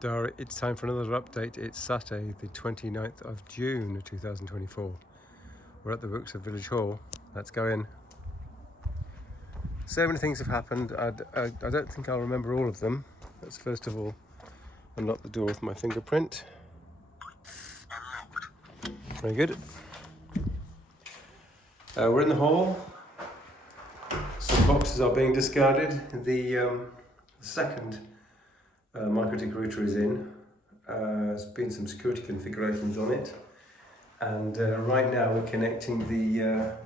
Dara, it's time for another update. It's Saturday, the 29th of June 2024. We're at the Wixford Village Hall. Let's go in. So many things have happened. I don't think I'll remember all of them. Let's first of all unlock the door with my fingerprint. Very good. We're in the hall. Some boxes are being discarded. The second microtik router is in. There's been some security configurations on it, and right now we're connecting the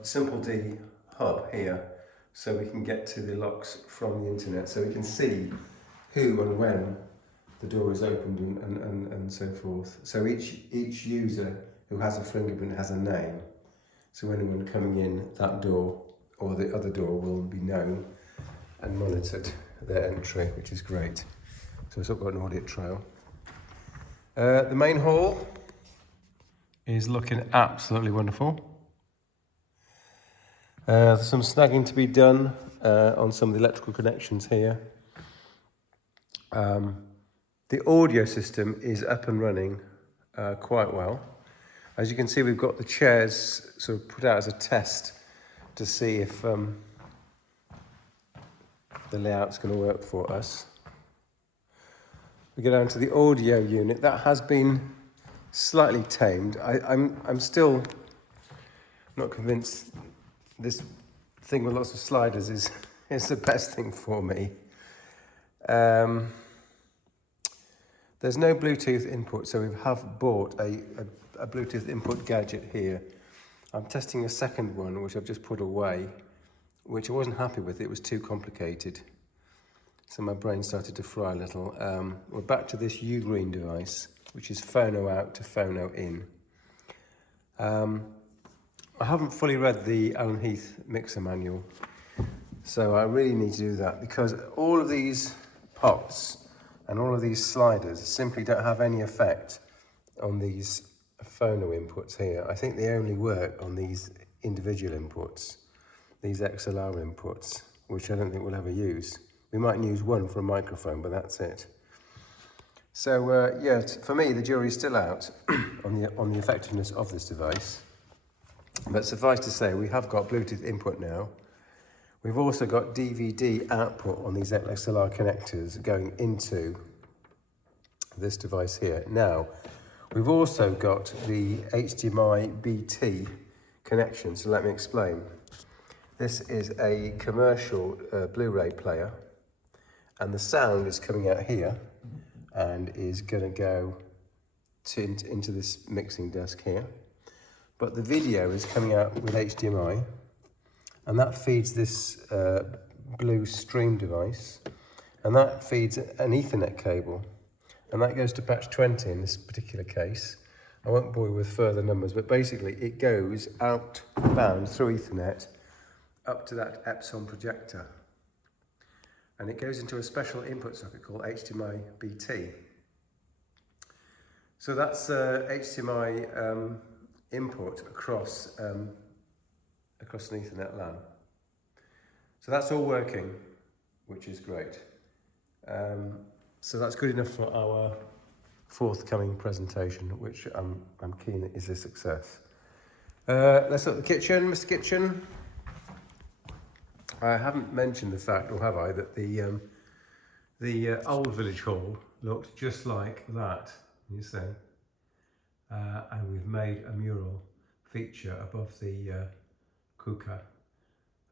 Simple D hub here, so we can get to the locks from the internet, so we can see who and when the door is opened and so forth. So each user who has a fingerprint has a name, so anyone coming in that door or the other door will be known and monitored their entry, which is great. So it's got an audit trail. The main hall is looking absolutely wonderful. There's some snagging to be done on some of the electrical connections here. The audio system is up and running quite well. As you can see, we've got the chairs sort of put out as a test to see if the layout's going to work for us. We go down to the audio unit. That has been slightly tamed. I'm still not convinced this thing with lots of sliders is the best thing for me. There's no Bluetooth input, so we have bought a Bluetooth input gadget here. I'm testing a second one, which I've just put away, which I wasn't happy with. It was too complicated. So my brain started to fry a little. We're back to this U-Green device, which is phono out to phono in. I haven't fully read the Alan Heath mixer manual, so I really need to do that, because all of these pots and all of these sliders simply don't have any effect on these phono inputs here. I think they only work on these individual inputs, these XLR inputs, which I don't think we'll ever use. We might use one for a microphone, but that's it. So yeah, for me, the jury's still out on the effectiveness of this device. But suffice to say, we have got Bluetooth input now. We've also got DVD output on these XLR connectors going into this device here. Now, we've also got the HDMI BT connection, so let me explain. This is a commercial Blu-ray player, and the sound is coming out here and is going to go into this mixing desk here. But the video is coming out with HDMI, and that feeds this blue stream device, and that feeds an Ethernet cable, and that goes to patch 20 in this particular case. I won't bore you with further numbers, but basically it goes outbound through Ethernet up to that Epson projector, and it goes into a special input socket called HDMI BT. So that's HDMI input across an Ethernet LAN. So that's all working, which is great. So that's good enough for our forthcoming presentation, which I'm keen is a success. Let's look at the kitchen, Mr. Kitchen. I haven't mentioned the fact, or have I, that the old village hall looked just like that, you see. And we've made a mural feature above the kuka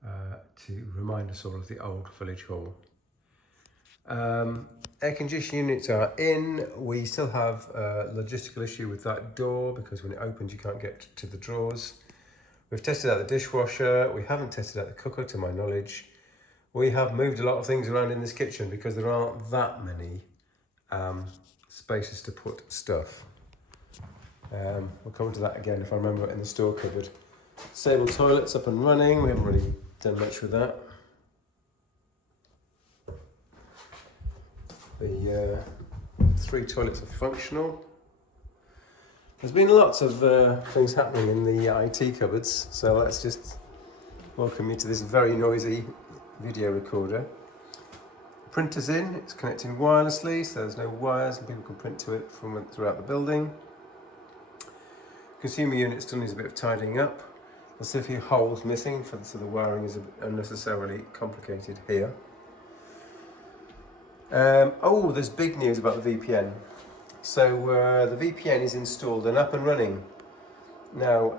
to remind us all of the old village hall. Air conditioning units are in. We still have a logistical issue with that door, because when it opens you can't get to the drawers. We've tested out the dishwasher. We haven't tested out the cooker, to my knowledge. We have moved a lot of things around in this kitchen because there aren't that many spaces to put stuff. We'll come to that again if I remember it in the store cupboard. Sable toilets up and running. We haven't really done much with that. The 3 toilets are functional. There's been lots of things happening in the IT cupboards, so let's just welcome you to this very noisy video recorder. Printer's in, it's connecting wirelessly, so there's no wires and people can print to it from throughout the building. Consumer unit's done needs a bit of tidying up. There's a few holes missing, so the wiring is unnecessarily complicated here. Oh, there's big news about the VPN. So the VPN is installed and up and running. Now,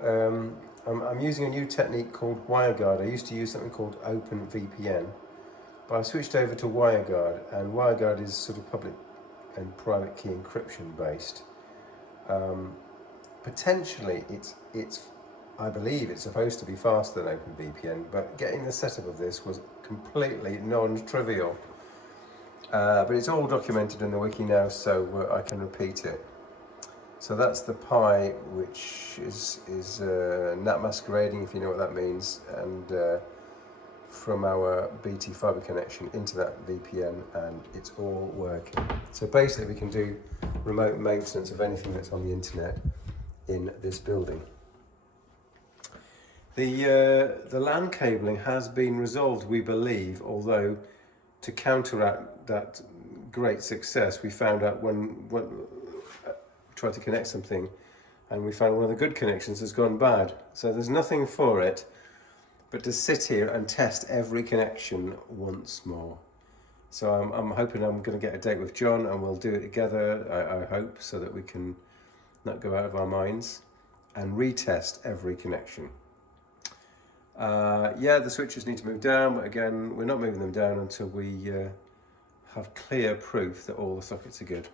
I'm using a new technique called WireGuard. I used to use something called OpenVPN, but I've switched over to WireGuard, and WireGuard is sort of public and private key encryption based. Potentially, I believe it's supposed to be faster than OpenVPN, but getting the setup of this was completely non-trivial. But it's all documented in the wiki now, so I can repeat it. So that's the Pi, which is NAT masquerading, if you know what that means, and from our BT fiber connection into that VPN, and it's all working. So basically we can do remote maintenance of anything that's on the internet in this building. The LAN cabling has been resolved, we believe, although to counteract that great success, we found out when we tried to connect something, and we found one of the good connections has gone bad. So there's nothing for it but to sit here and test every connection once more. So I'm hoping I'm going to get a date with John and we'll do it together, I hope, so that we can not go out of our minds and retest every connection. Yeah, the switches need to move down, but again, we're not moving them down until we have clear proof that all the sockets are good.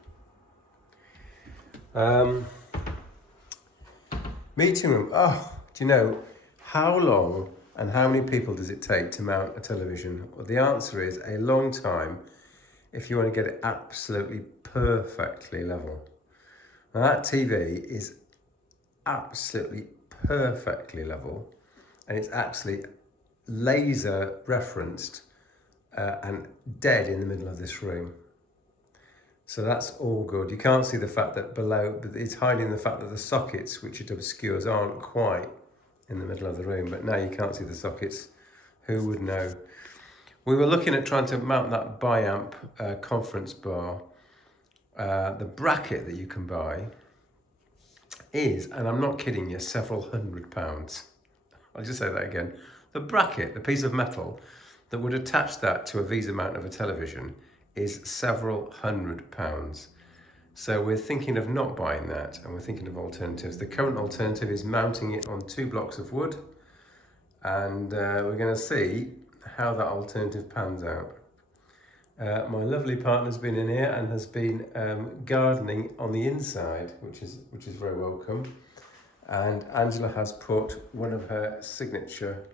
Meeting room. Oh, do you know how long and how many people does it take to mount a television? Well, the answer is a long time if you want to get it absolutely perfectly level. Now that TV is absolutely perfectly level, and it's actually laser referenced and dead in the middle of this room. So that's all good. You can't see the fact that below, but it's hiding the fact that the sockets, which it obscures, aren't quite in the middle of the room. But now you can't see the sockets. Who would know? We were looking at trying to mount that biamp conference bar. The bracket that you can buy is, and I'm not kidding you, several £100. I'll just say that again. The bracket, the piece of metal that would attach that to a Visa mount of a television, is several £100. So we're thinking of not buying that, and we're thinking of alternatives. The current alternative is mounting it on 2 blocks of wood, and we're going to see how that alternative pans out. My lovely partner's been in here and has been gardening on the inside, which is very welcome. And Angela has put one of her signature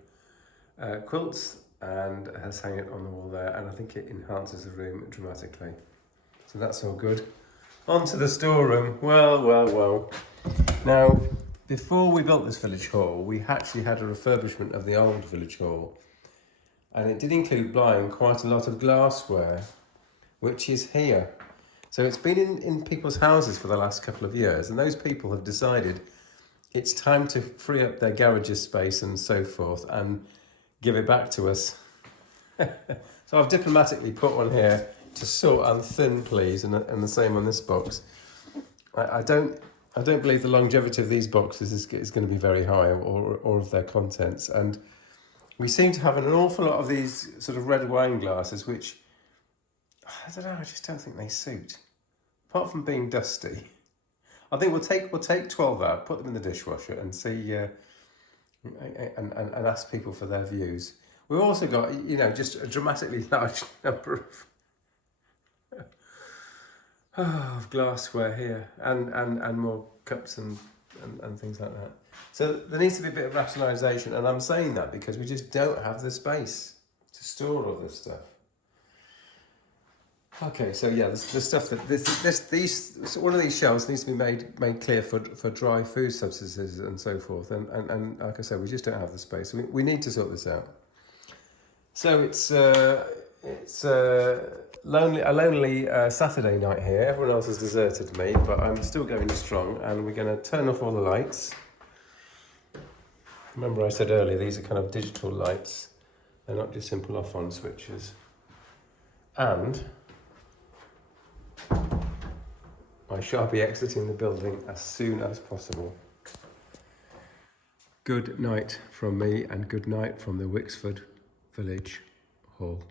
quilts and has hung it on the wall there, and I think it enhances the room dramatically. So that's all good. On to the storeroom. Well. Now, before we built this village hall, we actually had a refurbishment of the old village hall, and it did include buying quite a lot of glassware, which is here. So it's been in people's houses for the last couple of years, and those people have decided it's time to free up their garages space and so forth and give it back to us. So I've diplomatically put one here to sort and thin, please, and the same on this box. I don't believe the longevity of these boxes is going to be very high, or of their contents. And we seem to have an awful lot of these sort of red wine glasses, which, I don't know, I just don't think they suit. Apart from being dusty. I think we'll take 12 out, put them in the dishwasher and see, and ask people for their views. We've also got, just a dramatically large number of glassware here, and more cups and things like that. So there needs to be a bit of rationalisation, and I'm saying that because we just don't have the space to store all this stuff. Okay, so yeah, the stuff that these one of these shelves needs to be made clear for dry food substances and so forth, and like I said, we just don't have the space. So we need to sort this out. So it's a lonely Saturday night here. Everyone else has deserted me, but I'm still going strong, and we're going to turn off all the lights. Remember I said earlier, these are kind of digital lights. They're not just simple off-on switches. and I shall be exiting the building as soon as possible. Good night from me and good night from the Wixford Village Hall.